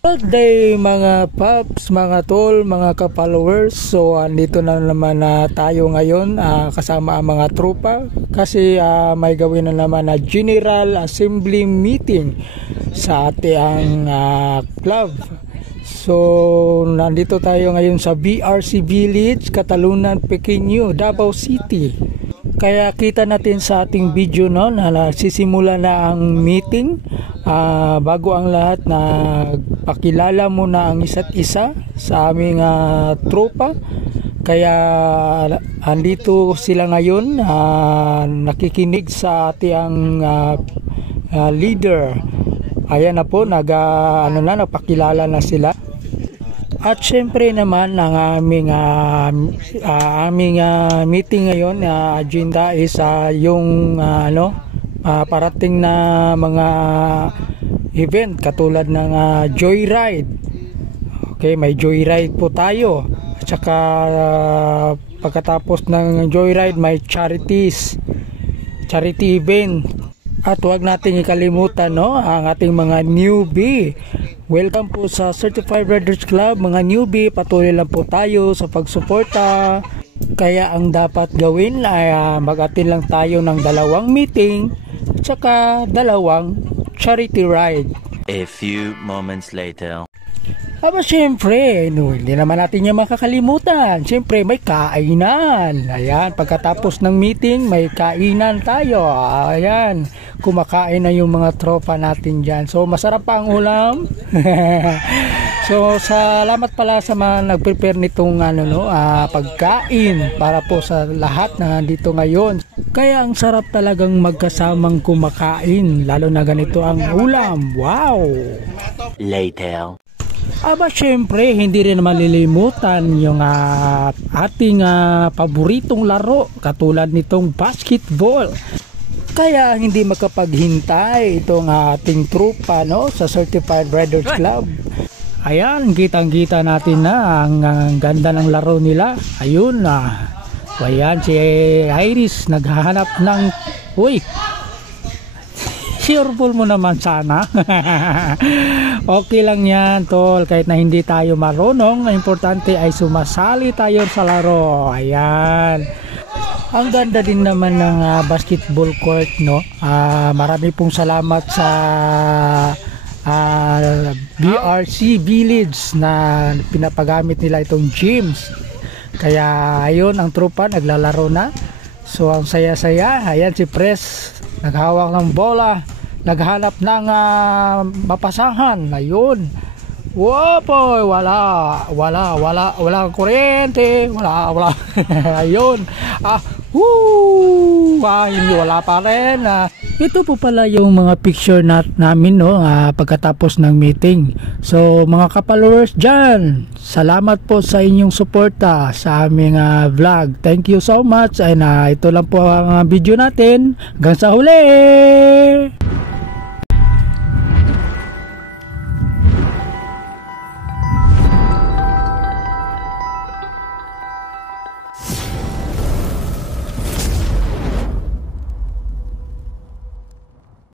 Good day mga paps, mga tol, mga ka-followers. So andito na naman tayo ngayon kasama ang mga tropa kasi may gawin na naman na General Assembly meeting sa ating club. So nandito tayo ngayon sa BRC Village, Catalunan Pequeño, Davao City. Kaya kita natin sa ating video no, na nagsisimula na ang meeting. Bago ang lahat na pakilala muna ang isa't isa sa aming tropa. Kaya andito sila ngayon nakikinig sa ating leader. Ayan na po, napakilala na sila. At syempre naman ang aming meeting ngayon, agenda is yung parating na mga event katulad ng joyride. Okay, may joyride po tayo. At saka pagkatapos ng joyride may charity event. At huwag nating ikalimutan ang ating mga newbie. Welcome po sa Certified Riders Club mga newbie. Patuloy lang po tayo sa pagsuporta. Kaya ang dapat gawin ay mag-attend lang tayo ng 2 meeting at saka 2 charity ride. A few moments later. Siyempre, hindi naman natin yung makakalimutan. Siyempre, may kainan. Ayan, pagkatapos ng meeting, may kainan tayo. Ayan, kumakain na yung mga tropa natin dyan. So, masarap pa ang ulam. So, salamat pala sa mga nag-prepare nitong pagkain para po sa lahat na nandito ngayon. Kaya ang sarap talagang magkasamang kumakain, lalo na ganito ang ulam. Wow! Later. Syempre, hindi rin malilimutan yung ating paboritong laro katulad nitong basketball. Kaya hindi makapaghintay itong ating trupa sa Certified Riders Club. Ayan, kitang-kita natin na ang ganda ng laro nila. Ayun ayan, si Iris naghahanap ng sureball mo naman sana. Okay lang yan tol, kahit na hindi tayo marunong, ang importante ay sumasali tayo sa laro. Ayan, ang ganda din naman ng basketball court marami pong salamat sa BRC Village na pinapagamit nila itong gyms. Kaya ayun, ang tropa naglalaro na. So ang saya-saya. Ayan si Pres naghawak ng bola, naghanap ng mapasahan. Ayun, wapoy, wala kuryente, wala. Ayun, hindi, wala pa rin. Ito po pala yung mga picture namin pagkatapos ng meeting. So mga ka-followers dyan, salamat po sa inyong suporta sa aming vlog. Thank you so much. And ito lang po ang video natin. Hanggang sa huli.